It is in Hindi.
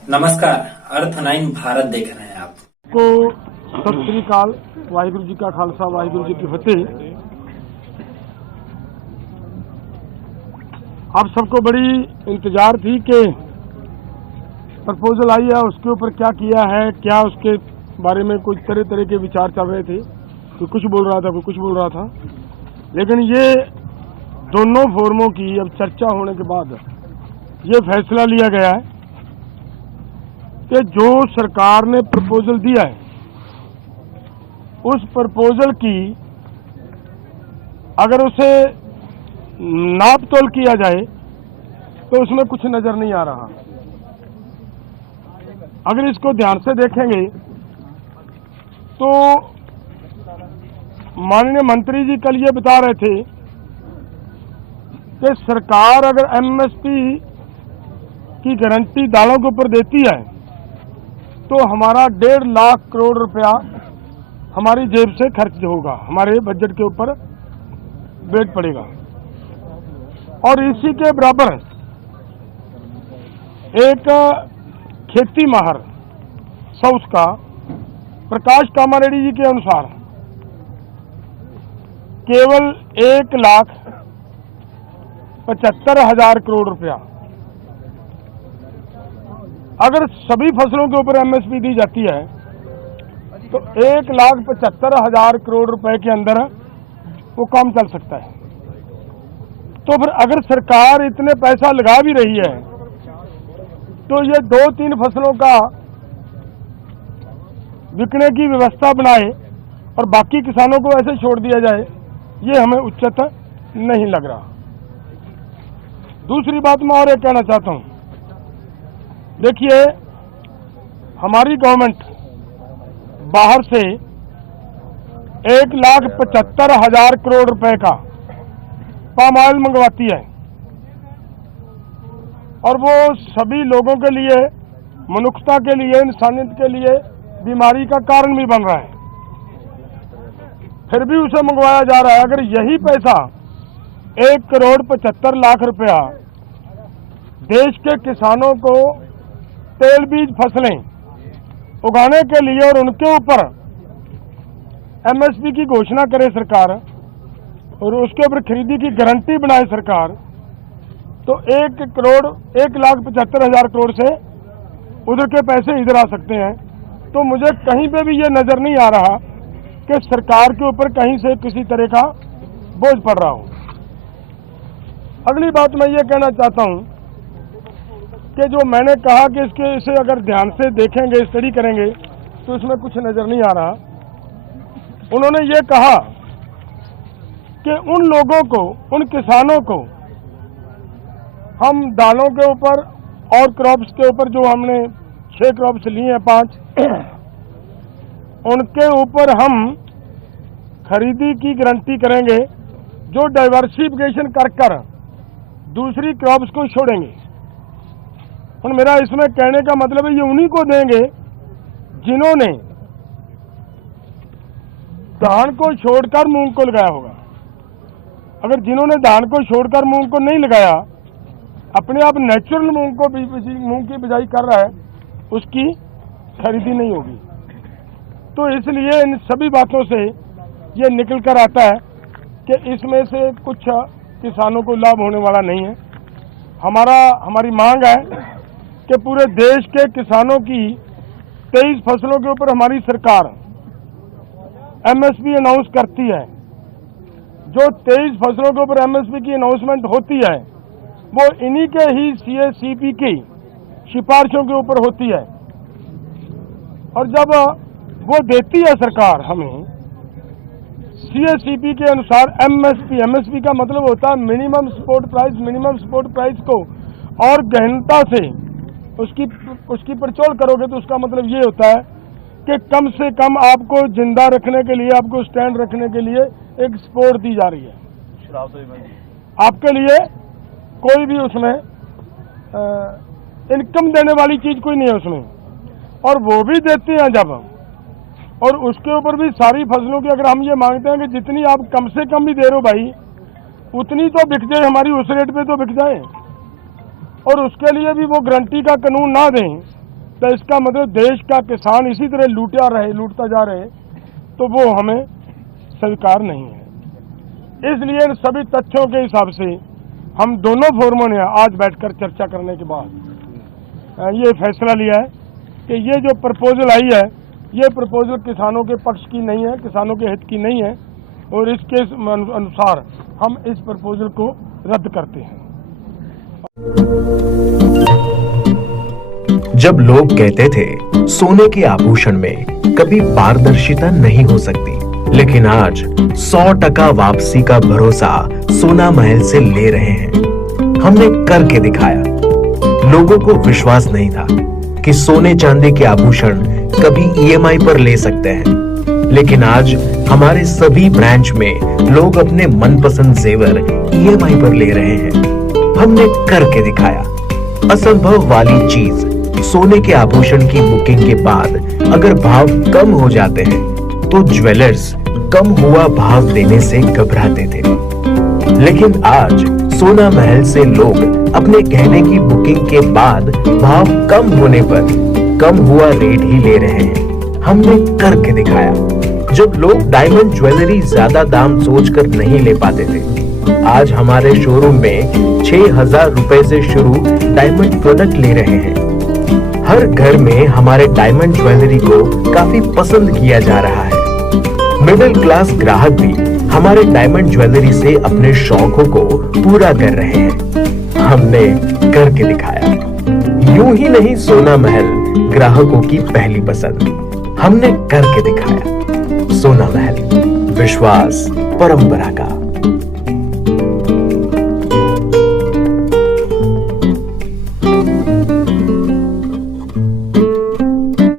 नमस्कार, अर्थ 9 भारत देख रहे हैं आप। को सत श्री अकाल, वाहिगुरु जी का खालसा, वाहिगुरु जी की फतेह। आप सबको बड़ी इंतजार थी कि प्रपोजल आई है, उसके ऊपर क्या किया है, क्या उसके बारे में कुछ तरह तरह के विचार चल रहे थे। कोई कुछ बोल रहा था, कोई कुछ बोल रहा था, लेकिन ये दोनों फोरमों की अब चर्चा होने के बाद ये फैसला लिया गया है कि जो सरकार ने प्रपोजल दिया है उस प्रपोजल की अगर उसे नाप तोल किया जाए तो उसमें कुछ नजर नहीं आ रहा। अगर इसको ध्यान से देखेंगे तो माननीय मंत्री जी कल ये बता रहे थे कि सरकार अगर एमएसपी की गारंटी दालों के ऊपर देती है तो हमारा 1.5 लाख करोड़ रुपया हमारी जेब से खर्च होगा, हमारे बजट के ऊपर वेट पड़ेगा। और इसी के बराबर एक खेती माहर साउथ का प्रकाश कामारेड्डी जी के अनुसार केवल 1,75,000 करोड़ रुपया अगर सभी फसलों के ऊपर एमएसपी दी जाती है तो 1,75,000 करोड़ रुपए के अंदर वो काम चल सकता है। तो फिर अगर सरकार इतने पैसा लगा भी रही है तो ये 2-3 फसलों का बिकने की व्यवस्था बनाए और बाकी किसानों को ऐसे छोड़ दिया जाए, ये हमें उचित नहीं लग रहा। दूसरी बात मैं और एक कहना चाहता हूं, देखिए हमारी गवर्नमेंट बाहर से 1,75,000 करोड़ रुपए का पाम ऑयल मंगवाती है और वो सभी लोगों के लिए, मनुष्यता के लिए, इंसानियत के लिए बीमारी का कारण भी बन रहा है, फिर भी उसे मंगवाया जा रहा है। अगर यही पैसा 1,75,00,000 रुपया देश के किसानों को तेल बीज फसलें उगाने के लिए और उनके ऊपर एमएसपी की घोषणा करे सरकार और उसके ऊपर खरीदी की गारंटी बनाए सरकार, तो 1,75,000 करोड़ से उधर के पैसे इधर आ सकते हैं। तो मुझे कहीं पे भी ये नजर नहीं आ रहा कि सरकार के ऊपर कहीं से किसी तरह का बोझ पड़ रहा हो। अगली बात मैं ये कहना चाहता हूं कि जो मैंने कहा कि इसे अगर ध्यान से देखेंगे, स्टडी करेंगे तो इसमें कुछ नजर नहीं आ रहा। उन्होंने ये कहा कि उन लोगों को, उन किसानों को हम दालों के ऊपर और क्रॉप्स के ऊपर जो हमने 6 क्रॉप्स लिए हैं, 5 उनके ऊपर हम खरीदी की गारंटी करेंगे जो डाइवर्सिफिकेशन कर दूसरी क्रॉप्स को छोड़ेंगे। और मेरा इसमें कहने का मतलब है ये उन्हीं को देंगे जिन्होंने धान को छोड़कर मूंग को लगाया होगा। अगर जिन्होंने धान को छोड़कर मूंग को नहीं लगाया, अपने आप नेचुरल मूंग की बिजाई कर रहा है, उसकी खरीदी नहीं होगी। तो इसलिए इन सभी बातों से ये निकल कर आता है कि इसमें से कुछ किसानों को लाभ होने वाला नहीं है। हमारी मांग है कि पूरे देश के किसानों की 23 फसलों के ऊपर हमारी सरकार एमएसपी अनाउंस करती है। जो 23 फसलों के ऊपर एमएसपी की अनाउंसमेंट होती है वो इन्हीं के ही सीएसीपी की सिफारिशों के ऊपर होती है। और जब वो देती है सरकार हमें सीएसीपी के अनुसार एमएसपी का मतलब होता है मिनिमम सपोर्ट प्राइस को और गहनता से उसकी पड़चोल करोगे तो उसका मतलब ये होता है कि कम से कम आपको जिंदा रखने के लिए, आपको स्टैंड रखने के लिए एक सपोर्ट दी जा रही है। आपके लिए कोई भी उसमें इनकम देने वाली चीज कोई नहीं है उसमें, और वो भी देते हैं जब, और उसके ऊपर भी सारी फसलों की अगर हम ये मांगते हैं कि जितनी आप कम से कम भी दे रहे हो भाई, उतनी तो बिक जाए, हमारी उस रेट पे तो बिक जाए। और उसके लिए भी वो गारंटी का कानून ना दें तो इसका मतलब देश का किसान इसी तरह लूटता जा रहे, तो वो हमें स्वीकार नहीं है। इसलिए इन सभी तथ्यों के हिसाब से हम दोनों फोरमों ने आज बैठकर चर्चा करने के बाद ये फैसला लिया है कि ये जो प्रपोजल आई है, ये प्रपोजल किसानों के पक्ष की नहीं है, किसानों के हित की नहीं है, और इसके अनुसार हम इस प्रपोजल को रद्द करते हैं। जब लोग कहते थे सोने के आभूषण में कभी पारदर्शिता नहीं हो सकती, लेकिन आज 100% वापसी का भरोसा सोना महल से ले रहे हैं। हमने करके दिखाया। लोगों को विश्वास नहीं था कि सोने चांदी के आभूषण कभी ईएमआई पर ले सकते हैं, लेकिन आज हमारे सभी ब्रांच में लोग अपने मनपसंद जेवर ईएमआई पर ले रहे हैं। हमने करके दिखाया। असंभव वाली चीज, सोने के आभूषण की बुकिंग के बाद अगर भाव कम हो जाते हैं तो ज्वेलर्स कम हुआ भाव देने से घबराते थे, लेकिन आज सोना महल से लोग अपने गहने की बुकिंग के बाद भाव कम होने पर कम हुआ रेट ही ले रहे हैं। हमने करके दिखाया। जब लोग डायमंड ज्वेलरी ज्यादा दाम सोचकर नहीं ले पाते थे, आज हमारे शोरूम में 6,000 रुपए से शुरू डायमंड प्रोडक्ट ले रहे हैं। हर घर में हमारे डायमंड ज्वेलरी को काफी पसंद किया जा रहा है। मिडिल क्लास ग्राहक भी हमारे डायमंड ज्वेलरी से अपने शौकों को पूरा कर रहे हैं। हमने करके दिखाया। यूं ही नहीं सोना महल ग्राहकों की पहली पसंद, हमने करके दिखाया। सोना महल, विश्वास परंपरा का।